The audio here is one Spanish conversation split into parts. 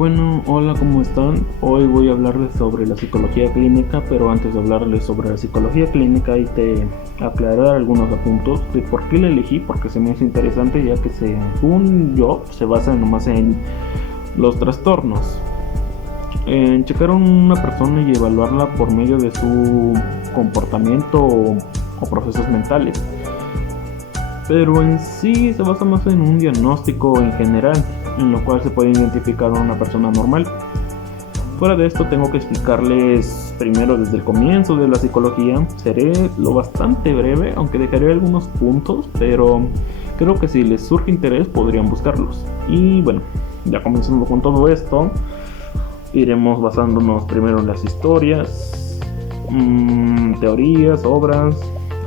Bueno, hola, ¿cómo están? Hoy voy a hablarles sobre la psicología clínica, pero antes de hablarles sobre la psicología clínica y de aclarar algunos apuntos de por qué la elegí, porque se me hizo interesante ya que según yo se basa nomás en los trastornos, en checar a una persona y evaluarla por medio de su comportamiento o procesos mentales. Pero en sí se basa más en un diagnóstico en general, en lo cual se puede identificar a una persona normal. Fuera de esto tengo que explicarles primero desde el comienzo de la psicología. Seré lo bastante breve, aunque dejaré algunos puntos, pero creo que si les surge interés podrían buscarlos. Y bueno, ya comenzando con todo esto, iremos basándonos primero en las historias, teorías, obras,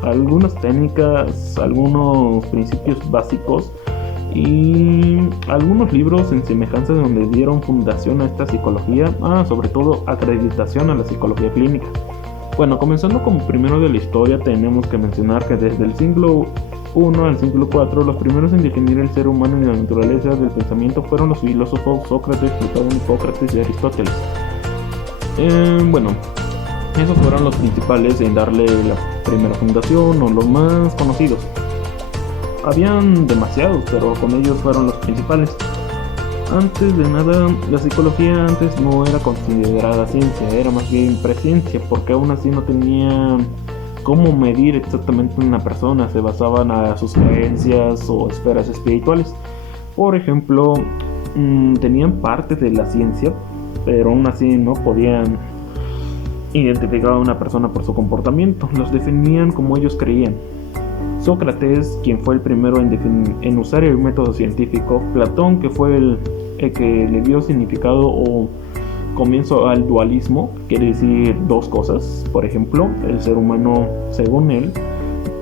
algunas técnicas, algunos principios básicos y algunos libros en semejanza donde dieron fundación a esta psicología, sobre todo acreditación a la psicología clínica. Bueno, comenzando con primero de la historia, tenemos que mencionar que desde el siglo I al siglo IV, los primeros en definir el ser humano y la naturaleza del pensamiento fueron los filósofos Sócrates, Platón, Hipócrates y Aristóteles. Bueno, esos fueron los principales en darle la primera fundación o los más conocidos. Habían demasiados, pero con ellos fueron los principales. Antes de nada, la psicología antes no era considerada ciencia, era más bien presciencia, porque aún así no tenía cómo medir exactamente una persona, se basaban a sus creencias o esferas espirituales. Por ejemplo, tenían parte de la ciencia, pero aún así no podían identificar a una persona por su comportamiento, los definían como ellos creían. Sócrates, quien fue el primero en usar el método científico, Platón, que fue el que le dio significado o comienzo al dualismo, quiere decir dos cosas. Por ejemplo, el ser humano, según él,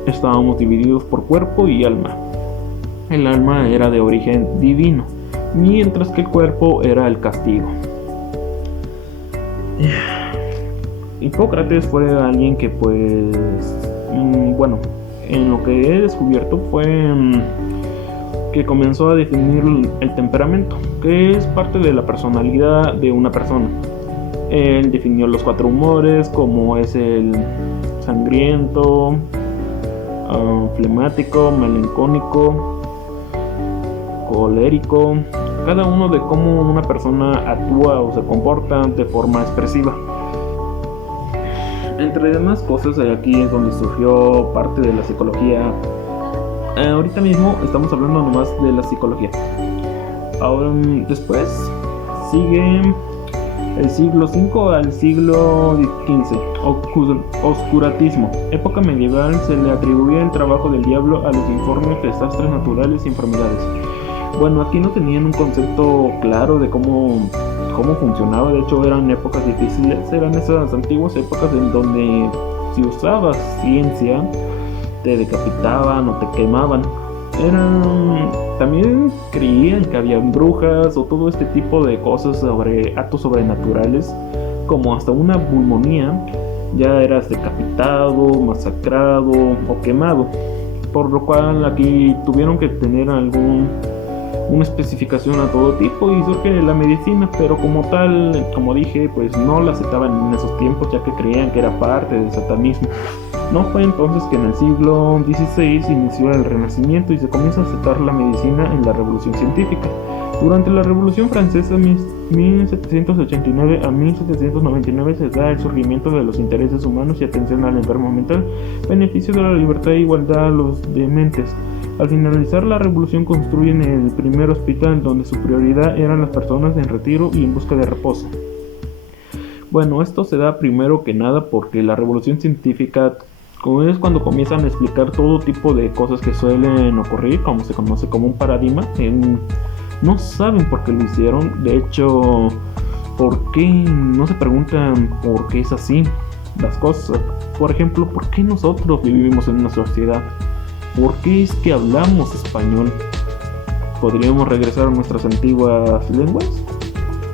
estábamos divididos por cuerpo y alma. El alma era de origen divino, mientras que el cuerpo era el castigo. Hipócrates fue alguien que en lo que he descubierto fue que comenzó a definir el temperamento, que es parte de la personalidad de una persona. Él definió los 4 humores, como es el sangriento, flemático, melancólico, colérico, cada uno de cómo una persona actúa o se comporta de forma expresiva. Entre demás cosas, aquí es donde surgió parte de la psicología. Ahorita mismo estamos hablando nomás de la psicología. Ahora, después sigue el siglo V al siglo XV, oscurantismo. Época medieval, se le atribuía el trabajo del diablo a los informes, desastres naturales y enfermedades. Bueno, aquí no tenían un concepto claro de cómo funcionaba. De hecho, eran épocas difíciles, eran esas antiguas épocas en donde si usabas ciencia te decapitaban o te quemaban. También creían que habían brujas o todo este tipo de cosas sobre actos sobrenaturales, como hasta una pulmonía ya eras decapitado, masacrado o quemado, por lo cual aquí tuvieron que tener una especificación a todo tipo y surge la medicina, pero como tal, como dije, pues no la aceptaban en esos tiempos, ya que creían que era parte del satanismo. No fue entonces que en el siglo XVI inició el Renacimiento y se comienza a aceptar la medicina en la Revolución Científica. Durante la Revolución Francesa, 1789 a 1799, se da el surgimiento de los intereses humanos y atención al enfermo mental, beneficio de la libertad e igualdad a los dementes. Al finalizar la revolución construyen el primer hospital, donde su prioridad eran las personas en retiro y en busca de reposo. Bueno, esto se da primero que nada porque la revolución científica es cuando comienzan a explicar todo tipo de cosas que suelen ocurrir, como se conoce como un paradigma. No saben por qué lo hicieron, de hecho, ¿por qué? No se preguntan por qué es así las cosas. Por ejemplo, ¿por qué nosotros vivimos en una sociedad? ¿Por qué es que hablamos español? ¿Podríamos regresar a nuestras antiguas lenguas?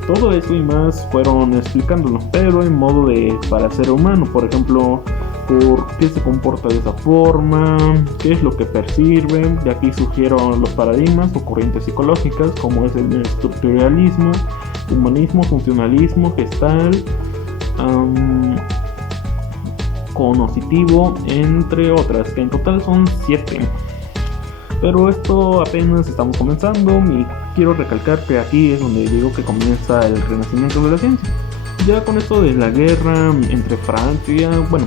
Todo eso y más fueron explicándolo, pero en modo para el ser humano. Por ejemplo, ¿por qué se comporta de esa forma? ¿Qué es lo que percibe? De aquí surgieron los paradigmas o corrientes psicológicas, como es el estructuralismo, humanismo, funcionalismo, gestalt, cognitivo, entre otras, que en total son 7. Pero esto apenas estamos comenzando y quiero recalcar que aquí es donde digo que comienza el renacimiento de la ciencia. Ya con esto de la guerra entre Francia, bueno,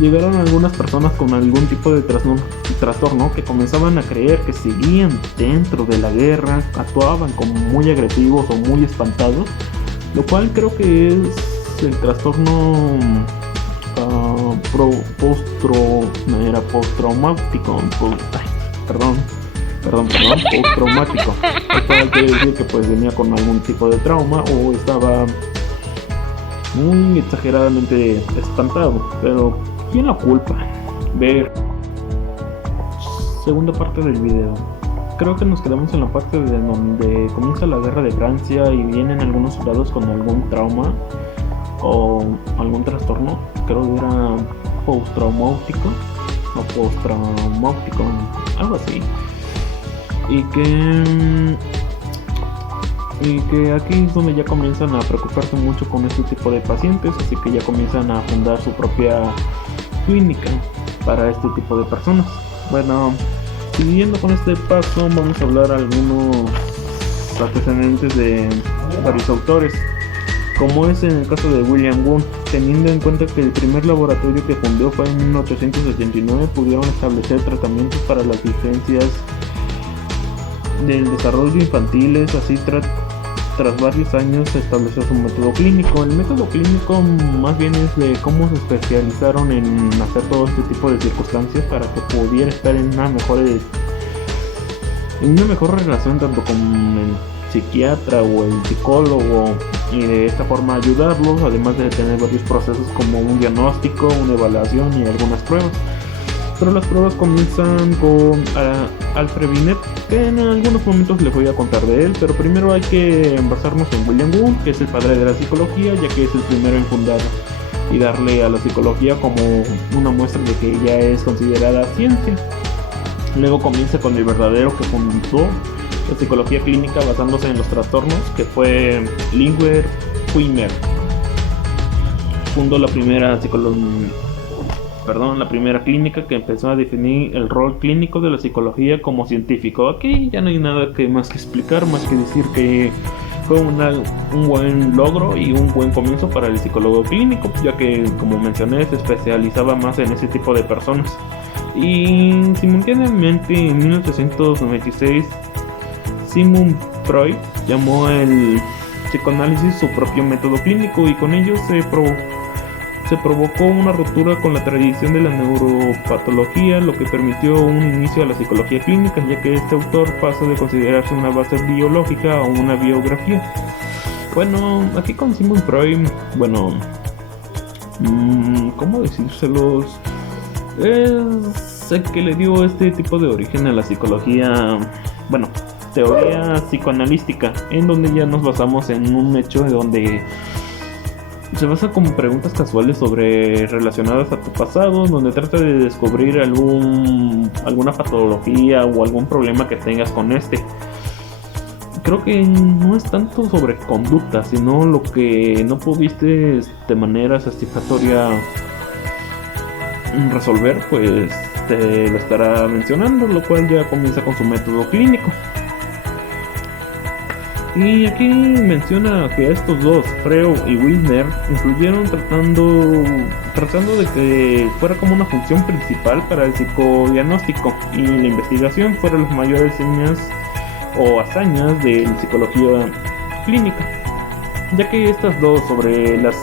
llegaron algunas personas con algún tipo de trastorno que comenzaban a creer que seguían dentro de la guerra, actuaban como muy agresivos o muy espantados, lo cual creo que es el trastorno postraumático, postraumático. Esto quiere decir que pues venía con algún tipo de trauma o estaba muy exageradamente espantado, pero ¿quién lo culpa? Ver segunda parte del video. Creo que nos quedamos en la parte de donde comienza la guerra de Francia y vienen algunos soldados con algún trauma o algún trastorno. Creo que era postraumático, algo así. Y que aquí es donde ya comienzan a preocuparse mucho con este tipo de pacientes, así que ya comienzan a fundar su propia clínica para este tipo de personas. Bueno, siguiendo con este paso, vamos a hablar algunos antecedentes de varios autores, como es en el caso de William Wundt. Teniendo en cuenta que el primer laboratorio que fundó fue en 1879, pudieron establecer tratamientos para las diferencias del desarrollo infantiles. Así tras varios años se estableció su método clínico. El método clínico más bien es de cómo se especializaron en hacer todo este tipo de circunstancias para que pudiera estar en una mejor relación tanto con el psiquiatra o el psicólogo, y de esta forma ayudarlos, además de tener varios procesos como un diagnóstico, una evaluación y algunas pruebas. Pero las pruebas comienzan con Alfred Binet, que en algunos momentos les voy a contar de él, pero primero hay que basarnos en William Wundt, que es el padre de la psicología, ya que es el primero en fundar y darle a la psicología como una muestra de que ya es considerada ciencia. Luego comienza con el verdadero que fundó la psicología clínica basándose en los trastornos, que fue Lingwer Quimer. Fundó la primera clínica que empezó a definir el rol clínico de la psicología como científico. Aquí ya no hay nada más que explicar, más que decir que fue un buen logro y un buen comienzo para el psicólogo clínico, ya que, como mencioné, se especializaba más en ese tipo de personas. Y simultáneamente en 1896 Sigmund Freud llamó el psicoanálisis su propio método clínico, y con ello se provocó una ruptura con la tradición de la neuropatología, lo que permitió un inicio a la psicología clínica, ya que este autor pasa de considerarse una base biológica a una biografía. Bueno, aquí con Sigmund Freud, bueno, ¿cómo decírselos? Es el que le dio este tipo de origen a la psicología, bueno, teoría psicoanalística, en donde ya nos basamos en un hecho de donde se basa con preguntas casuales relacionadas a tu pasado, donde trata de descubrir alguna patología o algún problema que tengas con este. Creo que no es tanto sobre conducta, sino lo que no pudiste de manera satisfactoria resolver, pues te lo estará mencionando, lo cual ya comienza con su método clínico. Y aquí menciona que a estos dos, Freud y Wisner, influyeron tratando de que fuera como una función principal para el psicodiagnóstico y la investigación fueron las mayores señas o hazañas de la psicología clínica, ya que estas dos sobre las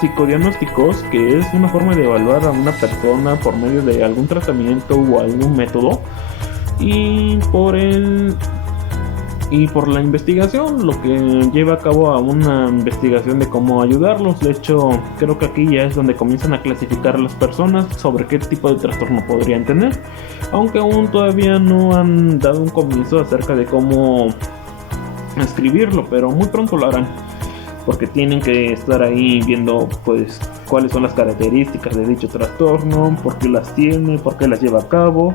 psicodiagnósticos, que es una forma de evaluar a una persona por medio de algún tratamiento o algún método, y por la investigación, lo que lleva a cabo a una investigación de cómo ayudarlos. De hecho, creo que aquí ya es donde comienzan a clasificar a las personas sobre qué tipo de trastorno podrían tener, aunque aún todavía no han dado un comienzo acerca de cómo escribirlo, pero muy pronto lo harán, porque tienen que estar ahí viendo pues cuáles son las características de dicho trastorno, por qué las tiene, por qué las lleva a cabo,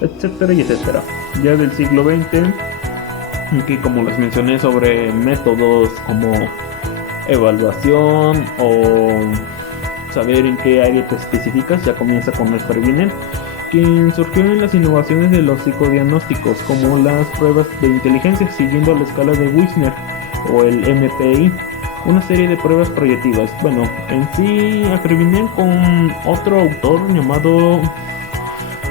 etcétera y etcétera. Ya del siglo XX que como les mencioné sobre métodos como evaluación o saber en qué área te especificas, ya comienza con el Scrivener, quien surgió en las innovaciones de los psicodiagnósticos, como las pruebas de inteligencia siguiendo la escala de Wissner o el MPI, una serie de pruebas proyectivas. Bueno, en sí, Scrivener con otro autor llamado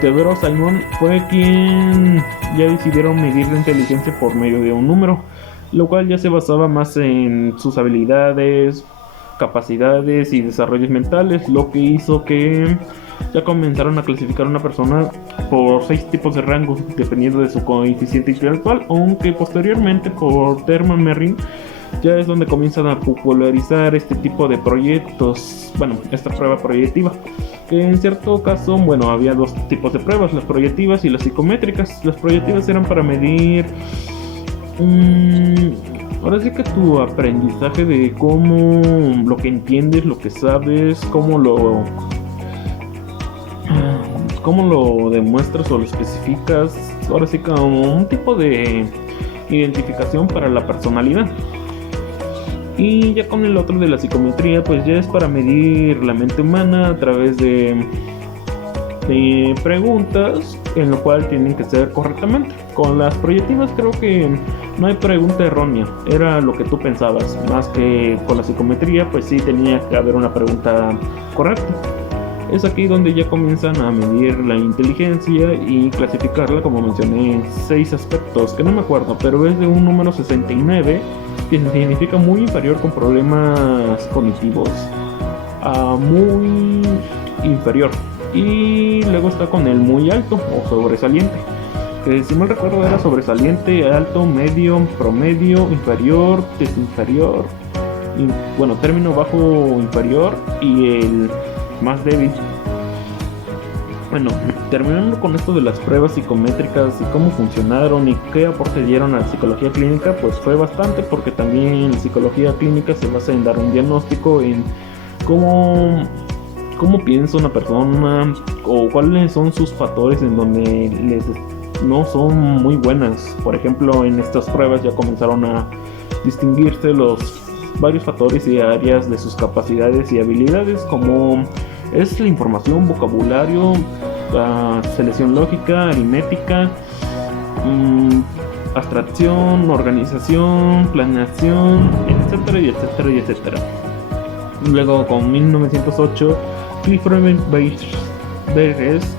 Theodore Simon fue quien ya decidieron medir la inteligencia por medio de un número, lo cual ya se basaba más en sus habilidades, capacidades y desarrollos mentales, lo que hizo que ya comenzaron a clasificar a una persona por 6 tipos de rangos dependiendo de su coeficiente intelectual, aunque posteriormente por Thurman Merrill ya es donde comienzan a popularizar este tipo de proyectos, bueno, esta prueba proyectiva, que en cierto caso, bueno, había 2 tipos de pruebas, las proyectivas y las psicométricas. Las proyectivas eran para medir ahora sí que tu aprendizaje de cómo lo que entiendes, lo que sabes, cómo lo demuestras o lo especificas, ahora sí como un tipo de identificación para la personalidad. Y ya con el otro de la psicometría, pues ya es para medir la mente humana a través de preguntas en lo cual tienen que ser correctamente. Con las proyectivas creo que no hay pregunta errónea, era lo que tú pensabas, más que con la psicometría pues sí tenía que haber una pregunta correcta. Es aquí donde ya comienzan a medir la inteligencia y clasificarla, como mencioné, en 6 aspectos, que no me acuerdo, pero es de un número 69, que significa muy inferior con problemas cognitivos a muy inferior. Y luego está con el muy alto o sobresaliente, que si mal recuerdo era sobresaliente, alto, medio, promedio, inferior, desinferior, y, bueno, término bajo inferior y el más débil. Bueno, terminando con esto de las pruebas psicométricas y cómo funcionaron y qué aporte dieron a la psicología clínica, pues fue bastante, porque también la psicología clínica se basa en dar un diagnóstico en cómo piensa una persona o cuáles son sus factores en donde no son muy buenas. Por ejemplo, en estas pruebas ya comenzaron a distinguirse los varios factores y áreas de sus capacidades y habilidades, como es la información, vocabulario, selección lógica, aritmética, abstracción, organización, planeación, etcétera y etcétera y etcétera. Luego, con 1908, Clifford Berges,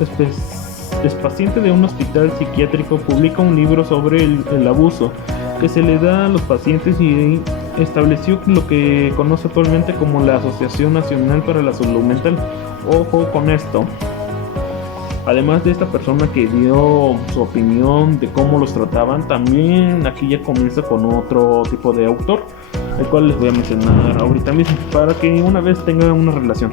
es paciente de un hospital psiquiátrico, publica un libro sobre el abuso que se le da a los pacientes y estableció lo que conoce actualmente como la Asociación Nacional para la Salud Mental. Ojo con esto. Además de esta persona que dio su opinión de cómo los trataban, también aquí ya comienza con otro tipo de autor, el cual les voy a mencionar ahorita mismo para que una vez tengan una relación.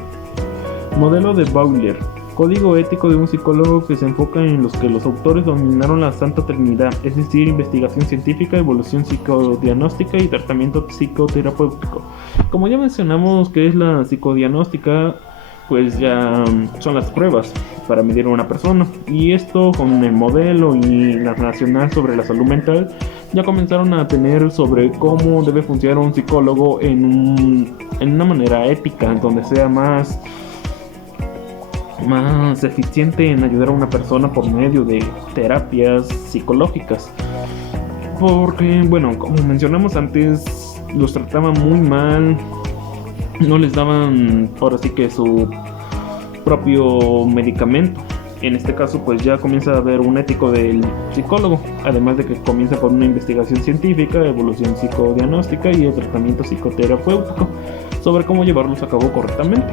Modelo de Bowler. Código ético de un psicólogo que se enfoca en los que los autores dominaron la Santa Trinidad, es decir, investigación científica, evolución psicodiagnóstica y tratamiento psicoterapéutico. Como ya mencionamos que es la psicodiagnóstica, pues ya son las pruebas para medir a una persona, y esto con el modelo y la nacional sobre la salud mental ya comenzaron a tener sobre cómo debe funcionar un psicólogo en una manera ética, donde sea más eficiente en ayudar a una persona por medio de terapias psicológicas, porque bueno, como mencionamos antes, los trataban muy mal, no les daban ahora sí que su propio medicamento. En este caso pues ya comienza a haber un ético del psicólogo, además de que comienza con una investigación científica, evolución psicodiagnóstica y el tratamiento psicoterapéutico sobre cómo llevarlos a cabo correctamente.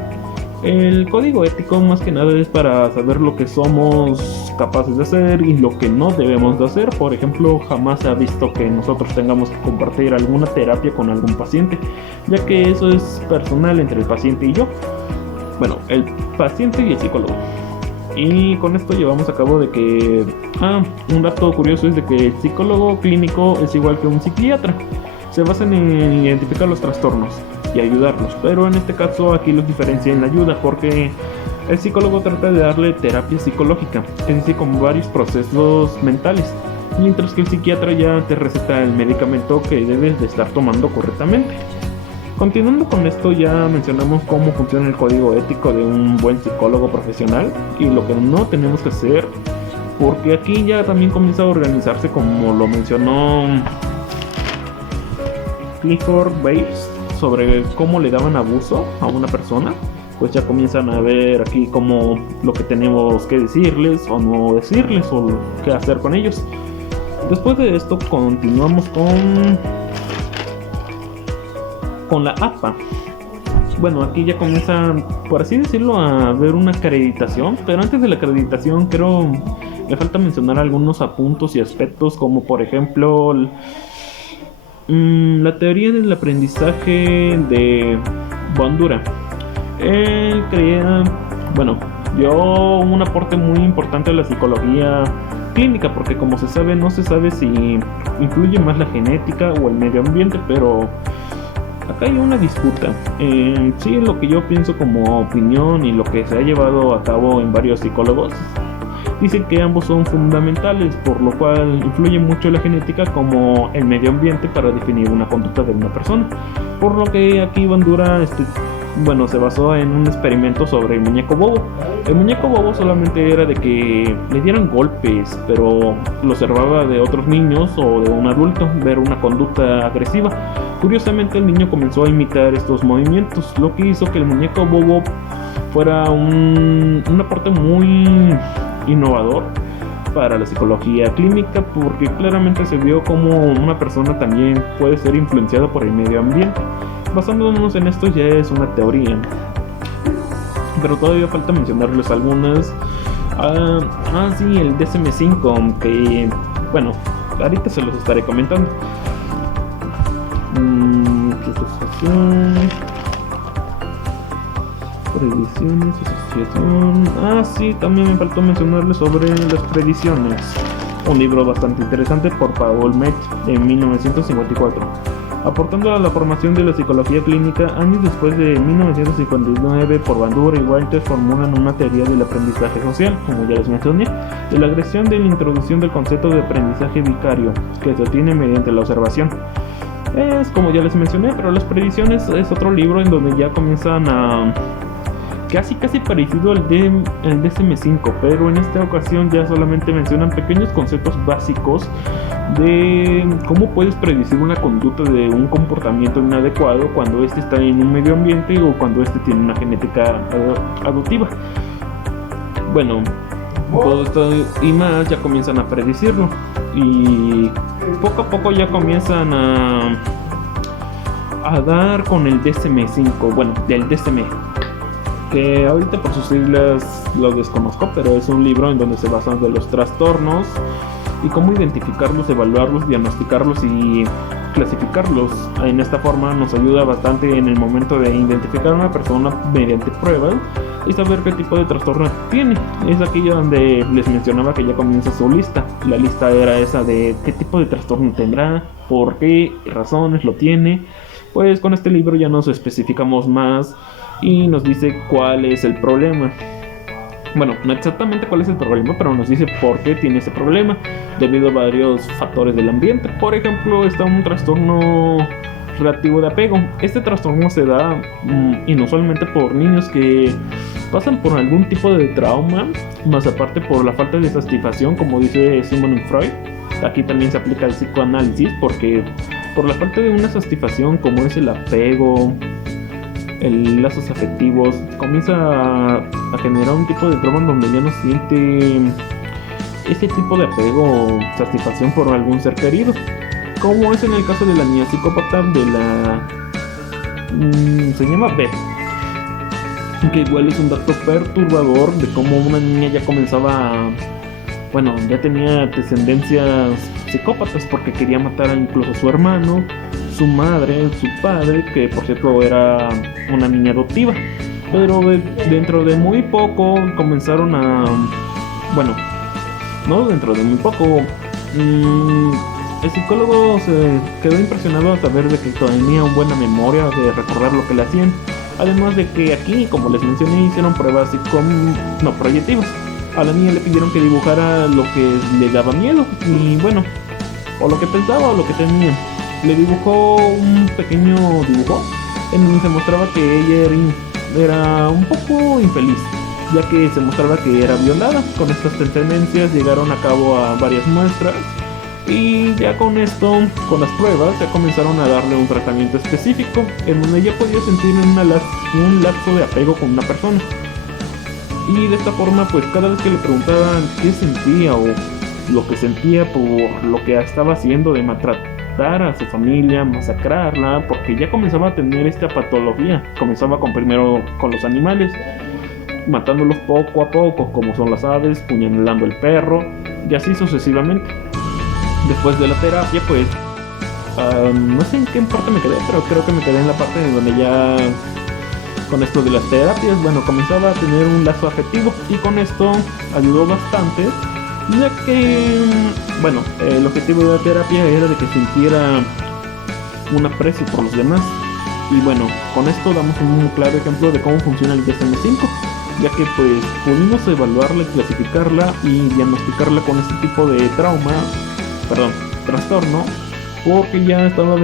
El código ético más que nada es para saber lo que somos capaces de hacer y lo que no debemos de hacer. Por ejemplo, jamás se ha visto que nosotros tengamos que compartir alguna terapia con algún paciente, ya que eso es personal entre el paciente y yo. Bueno, el paciente y el psicólogo. Y con esto llevamos a cabo de que un dato curioso es de que el psicólogo clínico es igual que un psiquiatra. Se basan en identificar los trastornos y ayudarlos, pero en este caso aquí los diferencia en la ayuda, porque el psicólogo trata de darle terapia psicológica, es decir, con varios procesos mentales, mientras que el psiquiatra ya te receta el medicamento que debes de estar tomando correctamente. Continuando con esto, ya mencionamos cómo funciona el código ético de un buen psicólogo profesional y lo que no tenemos que hacer, porque aquí ya también comienza a organizarse como lo mencionó Clifford Bates sobre cómo le daban abuso a una persona. Pues ya comienzan a ver aquí como lo que tenemos que decirles o no decirles o qué hacer con ellos. Después de esto continuamos con la APA. Bueno, aquí ya comienza, por así decirlo, a ver una acreditación, pero antes de la acreditación creo me falta mencionar algunos apuntos y aspectos, como por ejemplo la teoría del aprendizaje de Bandura. Él creía, bueno, dio un aporte muy importante a la psicología clínica, porque como se sabe, no se sabe si influye más la genética o el medio ambiente, pero acá hay una disputa. Sí, lo que yo pienso como opinión y lo que se ha llevado a cabo en varios psicólogos, dicen que ambos son fundamentales, por lo cual influye mucho la genética como el medio ambiente para definir una conducta de una persona. Por lo que aquí Bandura se basó en un experimento sobre el muñeco bobo. El muñeco bobo solamente era de que le dieran golpes, pero lo observaba de otros niños o de un adulto ver una conducta agresiva. Curiosamente, el niño comenzó a imitar estos movimientos, lo que hizo que el muñeco bobo fuera un aporte muy innovador para la psicología clínica, porque claramente se vio como una persona también puede ser influenciada por el medio ambiente. Basándonos en esto ya es una teoría, pero todavía falta mencionarles algunas. Sí, el DSM-5, que bueno, ahorita se los estaré comentando. Predicciones, asociación. Sí, también me faltó mencionarles sobre las predicciones. Un libro bastante interesante por Paul Metz en 1954. Aportando a la formación de la psicología clínica, años después de 1959, por Bandura y Walters formulan una teoría del aprendizaje social, como ya les mencioné, de la agresión de la introducción del concepto de aprendizaje vicario, que se obtiene mediante la observación. Es como ya les mencioné, pero las predicciones es otro libro en donde ya comienzan a casi parecido al DSM-5, pero en esta ocasión ya solamente mencionan pequeños conceptos básicos de cómo puedes predecir una conducta de un comportamiento inadecuado cuando este está en un medio ambiente o cuando este tiene una genética adoptiva. Bueno, todo esto y más ya comienzan a predecirlo y poco a poco ya comienzan a dar con el DSM-5, bueno, del DSM, que ahorita por sus siglas lo desconozco, pero es un libro en donde se basan de los trastornos y cómo identificarlos, evaluarlos, diagnosticarlos y clasificarlos. En esta forma nos ayuda bastante en el momento de identificar a una persona mediante pruebas y saber qué tipo de trastorno tiene. Es aquí donde les mencionaba que ya comienza su lista. La lista era esa de qué tipo de trastorno tendrá, por qué razones lo tiene. Pues con este libro ya nos especificamos más y nos dice cuál es el problema. Bueno, no exactamente cuál es el problema, pero nos dice por qué tiene ese problema, debido a varios factores del ambiente. Por ejemplo, está un trastorno relativo de apego. Este trastorno se da inusualmente por niños que pasan por algún tipo de trauma, más aparte por la falta de satisfacción, como dice Sigmund Freud. Aquí también se aplica el psicoanálisis, porque por la falta de una satisfacción como es el apego, lazos afectivos, comienza a generar un tipo de trauma donde ya no siente ese tipo de apego o satisfacción por algún ser querido, como es en el caso de la niña psicópata de se llama Beth, que igual es un dato perturbador de cómo una niña ya comenzaba ya tenía descendencias psicópatas, porque quería matar incluso a su hermano, su madre, su padre, que por cierto era una niña adoptiva. Pero dentro de muy poco comenzaron a... dentro de muy poco... el psicólogo se quedó impresionado al saber de que tenía una buena memoria de recordar lo que le hacían. Además de que aquí, como les mencioné, hicieron pruebas proyectivas. A la niña le pidieron que dibujara lo que le daba miedo y bueno, o lo que pensaba o lo que tenía. Le dibujó un pequeño dibujo en donde se mostraba que ella era un poco infeliz, ya que se mostraba que era violada. Con estas tendencias llegaron a cabo a varias muestras y ya con esto, con las pruebas, ya comenzaron a darle un tratamiento específico en donde ella podía sentir un lapso de apego con una persona. Y de esta forma, pues cada vez que le preguntaban qué sentía o lo que sentía por lo que estaba haciendo de maltratar a su familia, masacrarla, porque ya comenzaba a tener esta patología. Comenzaba primero con los animales, matándolos poco a poco, como son las aves, puñalando el perro, y así sucesivamente. Después de la terapia, pues, no sé en qué parte me quedé, pero creo que me quedé en la parte en donde ya, con esto de las terapias, bueno, comenzaba a tener un lazo afectivo, y con esto ayudó bastante, ya que, bueno, el objetivo de la terapia era de que sintiera un aprecio por los demás. Y bueno, con esto damos un claro ejemplo de cómo funciona el DSM-5, ya que pues pudimos evaluarla, clasificarla y diagnosticarla con este tipo de trastorno, porque ya estaba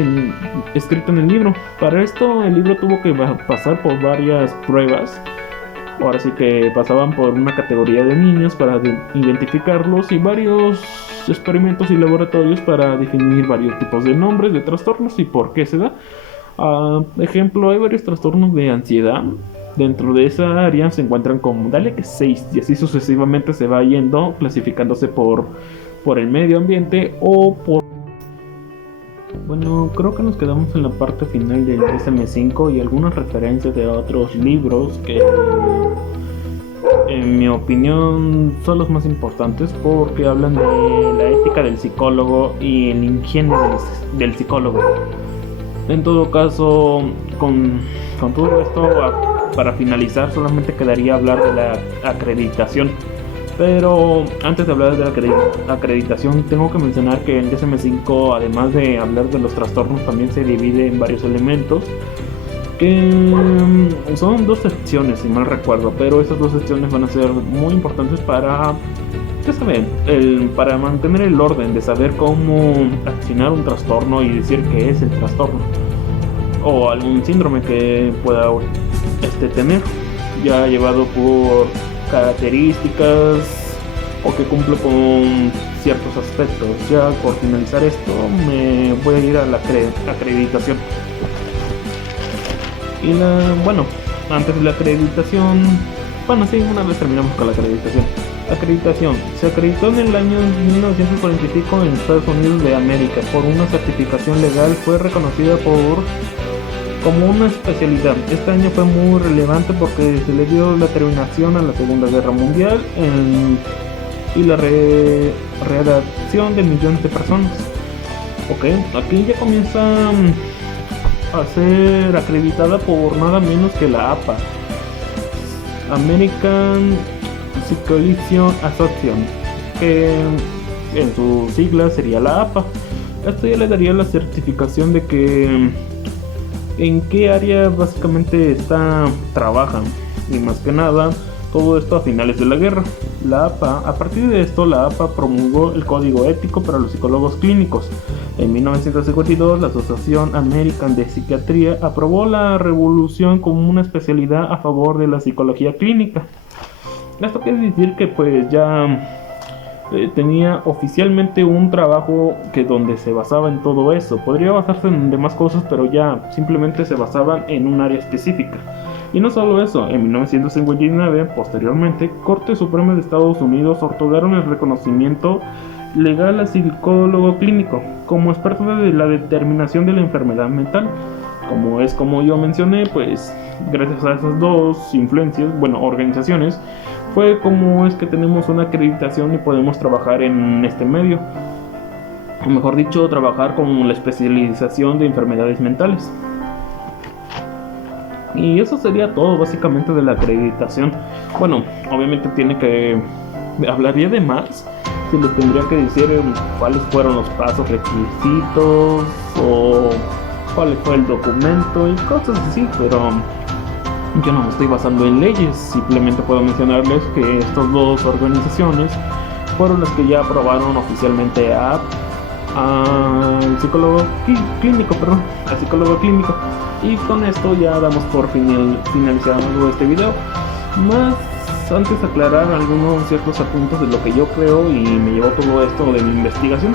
escrito en el libro. Para esto el libro tuvo que pasar por varias pruebas. Ahora sí que pasaban por una categoría de niños para identificarlos y varios experimentos y laboratorios para definir varios tipos de nombres de trastornos y por qué se da. Ejemplo, hay varios trastornos de ansiedad. Dentro de esa área se encuentran como, dale que 6, y así sucesivamente se va yendo, clasificándose por el medio ambiente o por... Bueno, creo que nos quedamos en la parte final del DSM-5 y algunas referencias de otros libros que, en mi opinión, son los más importantes porque hablan de la ética del psicólogo y el ingenio del psicólogo. En todo caso, con todo esto, para finalizar, solamente quedaría hablar de la acreditación. Pero antes de hablar de la acreditación, tengo que mencionar que el DSM-5, además de hablar de los trastornos, también se divide en varios elementos, que son 2 secciones, si mal recuerdo, pero esas 2 secciones van a ser muy importantes para, ya saben, para mantener el orden de saber cómo accionar un trastorno y decir que es el trastorno o algún síndrome que pueda tener, ya llevado por características o que cumple con ciertos aspectos. Ya por finalizar esto me voy a ir a la acreditación. Y bueno, antes de la acreditación, bueno, sí, una vez terminamos con la acreditación. Acreditación. Se acreditó en el año 1945 en Estados Unidos de América por una certificación legal. Fue reconocida como una especialidad. Este año fue muy relevante porque se le dio la terminación a la Segunda Guerra Mundial y la readaptación de millones de personas. Ok, aquí ya comienza a ser acreditada por nada menos que la APA, American Psychological Association, que en su sigla sería la APA. Esto ya le daría la certificación de que en qué área básicamente trabajan, y más que nada todo esto a finales de la guerra. A partir de esto, la APA promulgó el Código Ético para los Psicólogos Clínicos. En 1952, la Asociación American de Psiquiatría aprobó la revolución como una especialidad a favor de la psicología clínica. Esto quiere decir que pues ya tenía oficialmente un trabajo donde se basaba en todo eso. Podría basarse en demás cosas, pero ya simplemente se basaban en un área específica. Y no solo eso, en 1959, posteriormente, Corte Suprema de Estados Unidos otorgaron el reconocimiento legal al psicólogo clínico como experto de la determinación de la enfermedad mental. Como yo mencioné, pues gracias a esas 2 organizaciones, fue como es que tenemos una acreditación y podemos trabajar en este medio, o mejor dicho, trabajar con la especialización de enfermedades mentales. Y eso sería todo básicamente de la acreditación. Bueno, obviamente hablaría de más si les tendría que decir cuáles fueron los pasos, requisitos o cuál fue el documento y cosas así, pero yo no me estoy basando en leyes, simplemente puedo mencionarles que estas dos organizaciones fueron las que ya aprobaron oficialmente al psicólogo clínico, al psicólogo clínico. Y con esto ya damos por finalizado este video. Más antes aclarar algunos ciertos apuntes de lo que yo creo y me llevó todo esto de mi investigación,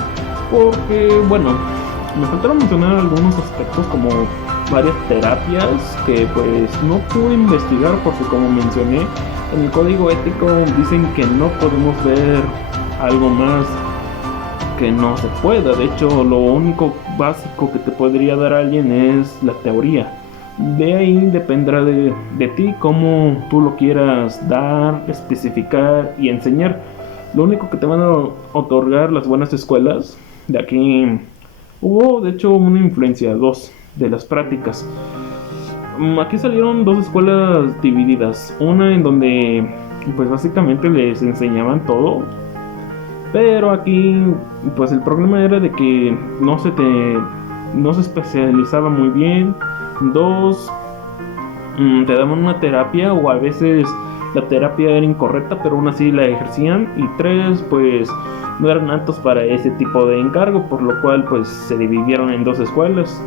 porque bueno, me faltaron mencionar algunos aspectos como varias terapias que pues no pude investigar porque, como mencioné, en el código ético dicen que no podemos ver algo más que no se pueda. De hecho, lo único básico que te podría dar alguien es la teoría. De ahí dependerá de ti cómo tú lo quieras dar, especificar y enseñar. Lo único que te van a otorgar las buenas escuelas, de aquí hubo de hecho una influencia, dos, de las prácticas. Aquí salieron dos escuelas divididas. Una en donde pues básicamente les enseñaban todo, pero aquí pues el problema era de que no se especializaba muy bien. Dos, te daban una terapia o a veces la terapia era incorrecta pero aún así la ejercían. Y tres, pues no eran aptos para ese tipo de encargo, por lo cual pues se dividieron en dos escuelas.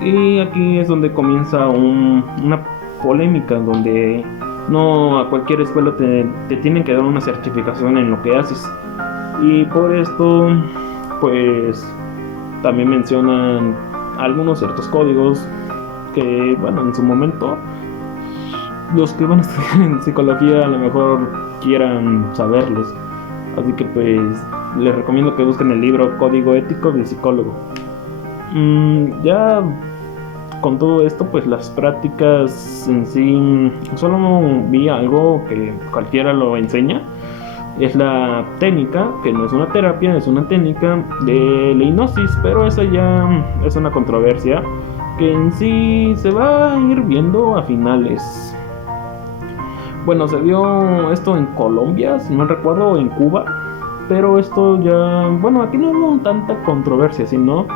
Y aquí es donde comienza una polémica, donde no a cualquier escuela te tienen que dar una certificación en lo que haces. Y por esto pues también mencionan algunos ciertos códigos que, bueno, en su momento los que van a estudiar en psicología a lo mejor quieran saberlos. Así que pues les recomiendo que busquen el libro Código Ético del Psicólogo. Ya con todo esto, pues las prácticas en sí, solo vi algo que cualquiera lo enseña. Es la técnica, que no es una terapia, es una técnica de la hipnosis, pero esa ya es una controversia que en sí se va a ir viendo a finales. Bueno, se vio esto en Colombia, si no recuerdo, o en Cuba, pero esto ya, bueno, aquí no hubo tanta controversia, sino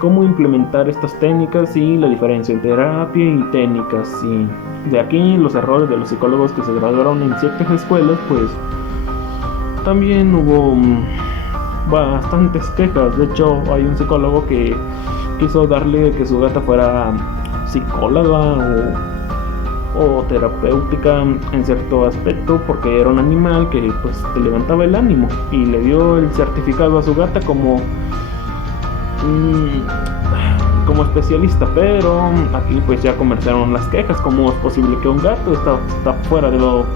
cómo implementar estas técnicas y la diferencia entre terapia y técnicas. Y de aquí los errores de los psicólogos que se graduaron en ciertas escuelas, pues también hubo bastantes quejas. De hecho, hay un psicólogo que quiso darle que su gata fuera psicóloga o terapéutica en cierto aspecto, porque era un animal que pues te levantaba el ánimo, y le dio el certificado a su gata como especialista. Pero aquí pues ya comenzaron las quejas: cómo es posible que un gato está fuera de lo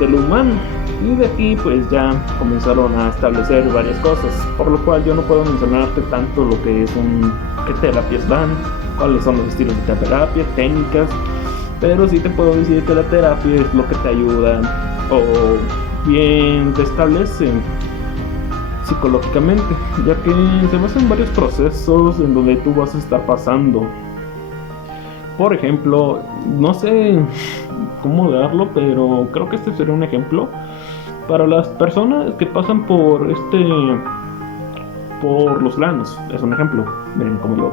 humano. Y de aquí pues ya comenzaron a establecer varias cosas, por lo cual yo no puedo mencionarte tanto lo que es qué terapias dan, cuáles son los estilos de terapia, técnicas, pero sí te puedo decir que la terapia es lo que te ayuda o bien te establece psicológicamente, ya que se basa en varios procesos en donde tú vas a estar pasando. Por ejemplo, no sé cómo darlo, pero creo que este sería un ejemplo para las personas que pasan por los lanos. Es un ejemplo, miren cómo yo.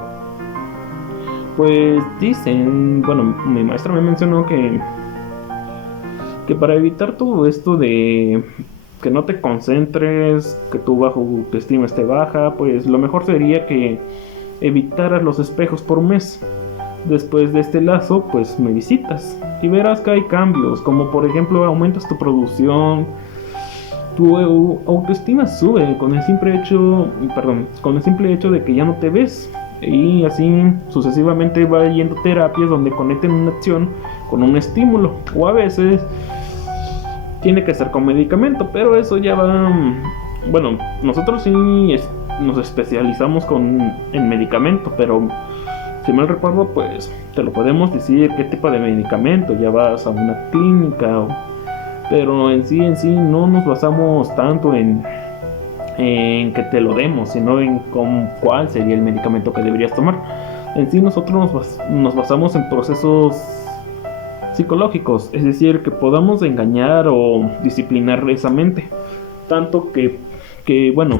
Pues dicen, bueno, mi maestra me mencionó que para evitar todo esto de que no te concentres, que tu autoestima esté baja, pues lo mejor sería que evitaras los espejos por un mes. Después de este lazo, pues me visitas y verás que hay cambios, como por ejemplo aumentas tu producción, tu autoestima sube con el simple hecho de que ya no te ves. Y así sucesivamente va yendo terapias donde conecten una acción con un estímulo, o a veces tiene que ser con medicamento, pero eso ya va, bueno, nosotros sí nos especializamos en medicamento, pero si mal recuerdo, pues te lo podemos decir qué tipo de medicamento. Ya vas a una clínica, pero en sí no nos basamos tanto en que te lo demos, sino en cuál sería el medicamento que deberías tomar. En sí nosotros nos basamos en procesos psicológicos, es decir, que podamos engañar o disciplinar esa mente, tanto que bueno,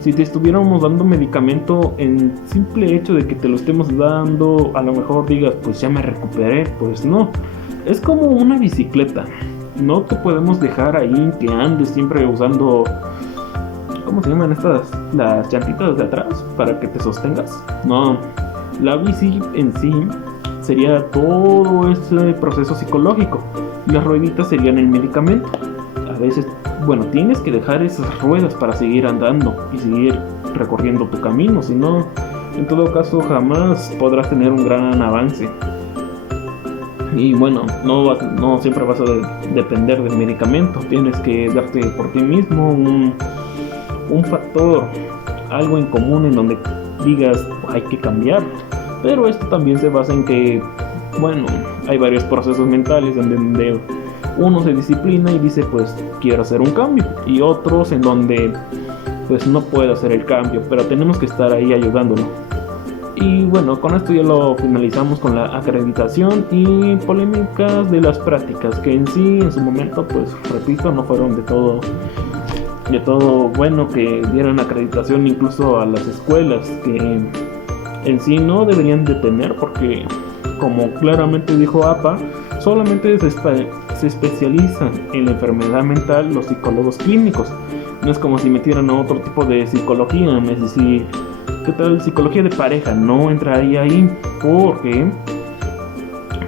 si te estuviéramos dando medicamento, en simple hecho de que te lo estemos dando, a lo mejor digas, pues ya me recuperé. Pues no, Es como una bicicleta. No te podemos dejar ahí que andes siempre usando, ¿cómo se llaman estas? Las llantitas de atrás para que te sostengas. No, la bici en sí sería todo ese proceso psicológico. Las rueditas serían el medicamento. A veces, bueno, tienes que dejar esas ruedas para seguir andando y seguir recorriendo tu camino. Si no, en todo caso, jamás podrás tener un gran avance. Y bueno, no siempre vas a depender del medicamento. Tienes que darte por ti mismo un factor, algo en común en donde digas hay que cambiar. Pero esto también se basa en que, bueno, hay varios procesos mentales donde uno se disciplina y dice pues quiero hacer un cambio, y otros en donde pues no puede hacer el cambio, pero tenemos que estar ahí ayudándolo. Y bueno, con esto ya lo finalizamos con la acreditación y polémicas de las prácticas, que en sí en su momento pues repito no fueron de todo bueno que dieran acreditación incluso a las escuelas, que en sí no deberían de tener, porque como claramente dijo APA, solamente se especializan en la enfermedad mental los psicólogos clínicos. No es como si metieran a otro tipo de psicología, es decir, ¿qué tal psicología de pareja? No entraría ahí porque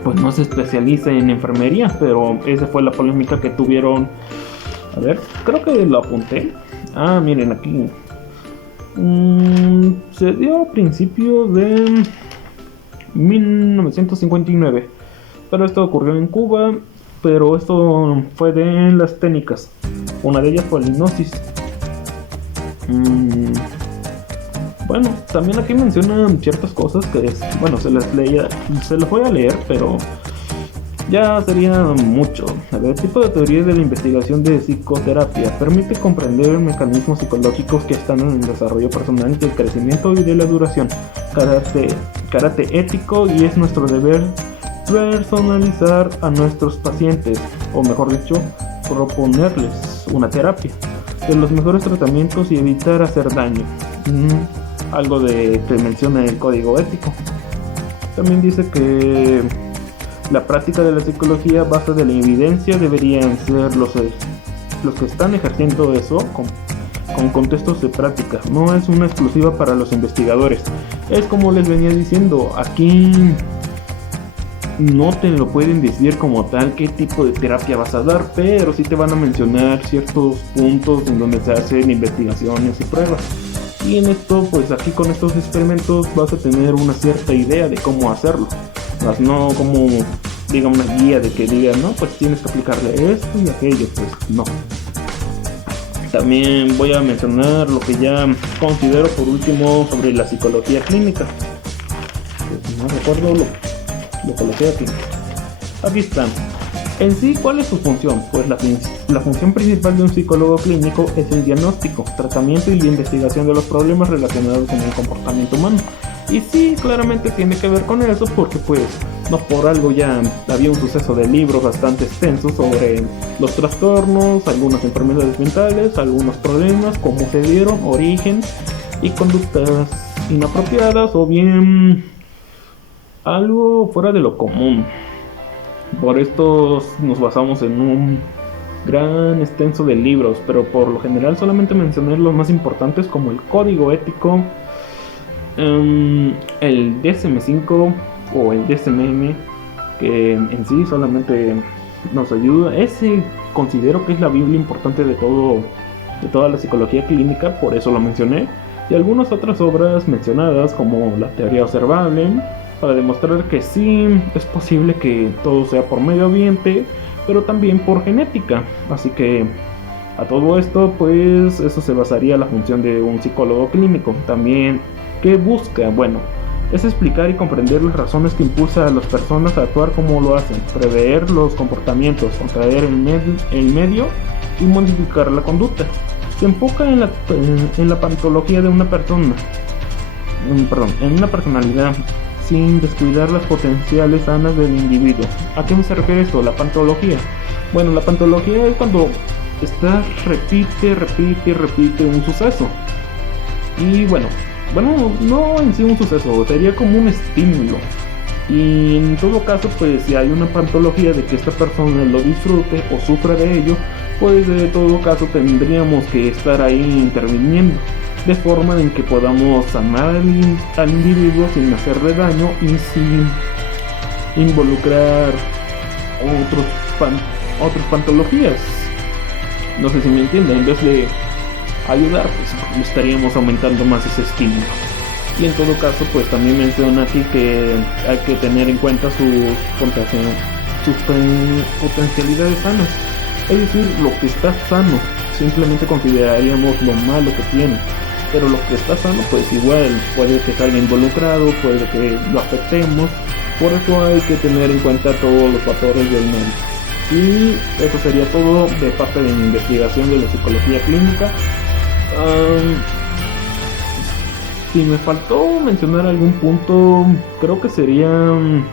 pues no se especializa en enfermería, pero esa fue la polémica que tuvieron. A ver, creo que lo apunté. Ah, miren aquí. Se dio a principios de 1959, pero esto ocurrió en Cuba, pero esto fue de las técnicas. Una de ellas fue la hipnosis. Bueno, también aquí mencionan ciertas cosas que bueno, se las voy a leer, pero ya sería mucho. A ver, tipo de teoría de la investigación de psicoterapia permite comprender mecanismos psicológicos que están en el desarrollo personal, del crecimiento y de la duración. Carácter ético, y es nuestro deber personalizar a nuestros pacientes, o mejor dicho, proponerles una terapia de los mejores tratamientos y evitar hacer daño. Algo de que menciona el código ético. También dice que la práctica de la psicología basada en la evidencia deberían ser los que están ejerciendo eso con contextos de práctica. No es una exclusiva para los investigadores. Es como les venía diciendo, aquí no te lo pueden decir como tal qué tipo de terapia vas a dar, pero sí te van a mencionar ciertos puntos en donde se hacen investigaciones y pruebas. Y en esto, pues aquí con estos experimentos vas a tener una cierta idea de cómo hacerlo, más no como diga una guía de que diga, no, pues tienes que aplicarle esto y aquello, pues no. También voy a mencionar lo que ya considero por último sobre la psicología clínica. Pues no recuerdo lo coloqué aquí. Aquí está. En sí, ¿cuál es su función? Pues la función principal de un psicólogo clínico es el diagnóstico, tratamiento y la investigación de los problemas relacionados con el comportamiento humano. Y sí, claramente tiene que ver con eso, porque pues no por algo ya había un suceso de libros bastante extensos sobre los trastornos, algunas enfermedades mentales, algunos problemas, cómo se dieron, origen y conductas inapropiadas o bien algo fuera de lo común. Por esto nos basamos en un gran extenso de libros, pero por lo general solamente mencioné los más importantes, como el código ético, el DSM-5 o el DSM, que en sí solamente nos ayuda. Ese considero que es la biblia importante de toda la psicología clínica, por eso lo mencioné, y algunas otras obras mencionadas como la teoría observable, para demostrar que sí es posible que todo sea por medio ambiente, pero también por genética. Así que a todo esto, pues eso se basaría la función de un psicólogo clínico. También, ¿qué busca? Bueno, es explicar y comprender las razones que impulsan a las personas a actuar como lo hacen, prever los comportamientos, contraer el medio y modificar la conducta. Se enfoca en la patología de una persona, en una personalidad, sin descuidar las potenciales sanas del individuo. ¿A qué se refiere esto? La patología. Bueno, la patología es cuando repite un suceso. Y bueno, no en sí un suceso, sería como un estímulo. Y en todo caso, pues si hay una patología de que esta persona lo disfrute o sufra de ello, pues de todo caso tendríamos que estar ahí interviniendo, de forma en que podamos sanar al individuo sin hacerle daño y sin involucrar otros otras patologías. No sé si me entienden, en vez de ayudar, pues estaríamos aumentando más ese estímulo. Y en todo caso, pues también menciona aquí que hay que tener en cuenta sus potencialidades sanas. Es decir, lo que está sano, simplemente consideraríamos lo malo que tiene. Pero lo que está sano, pues igual puede que salga involucrado, puede que lo afectemos. Por eso hay que tener en cuenta todos los factores del mal. Y eso sería todo de parte de mi investigación de la psicología clínica. Si me faltó mencionar algún punto, creo que sería un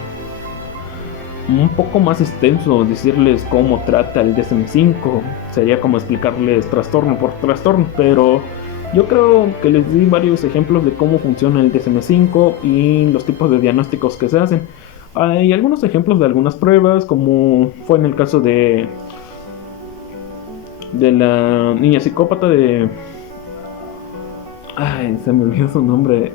poco más extenso decirles cómo trata el DSM-5. Sería como explicarles trastorno por trastorno, pero yo creo que les di varios ejemplos de cómo funciona el DSM-5 y los tipos de diagnósticos que se hacen. Hay algunos ejemplos de algunas pruebas, como fue en el caso de la niña psicópata de... Ay, se me olvidó su nombre.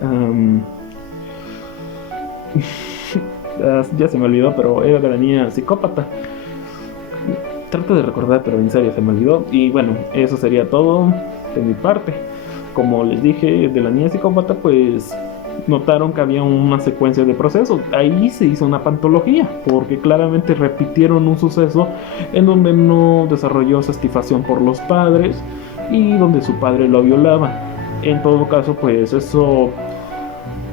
Ya se me olvidó, pero era de la niña psicópata. Trato de recordar, pero en serio se me olvidó. Y bueno, eso sería todo de mi parte. Como les dije, de la niña psicópata, pues notaron que había una secuencia de procesos. Ahí se hizo una patología, porque claramente repitieron un suceso en donde no desarrolló satisfacción por los padres y donde su padre lo violaba. En todo caso, pues eso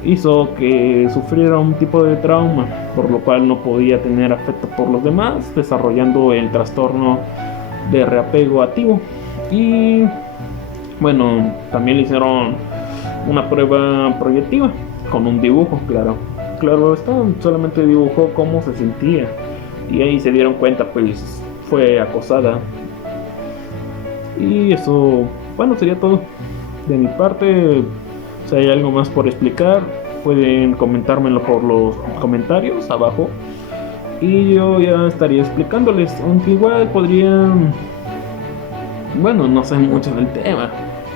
hizo que sufriera un tipo de trauma, por lo cual no podía tener afecto por los demás, desarrollando el trastorno de reapego activo. Y bueno, también le hicieron una prueba proyectiva con un dibujo, claro, esto solamente dibujó cómo se sentía y ahí se dieron cuenta, pues fue acosada. Y eso, bueno, sería todo de mi parte. Si hay algo más por explicar, pueden comentármelo por los comentarios abajo y yo ya estaría explicándoles, aunque igual podrían, bueno, no sé mucho del tema.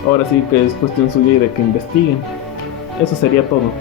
Ahora sí que es cuestión suya y de que investiguen. Eso sería todo.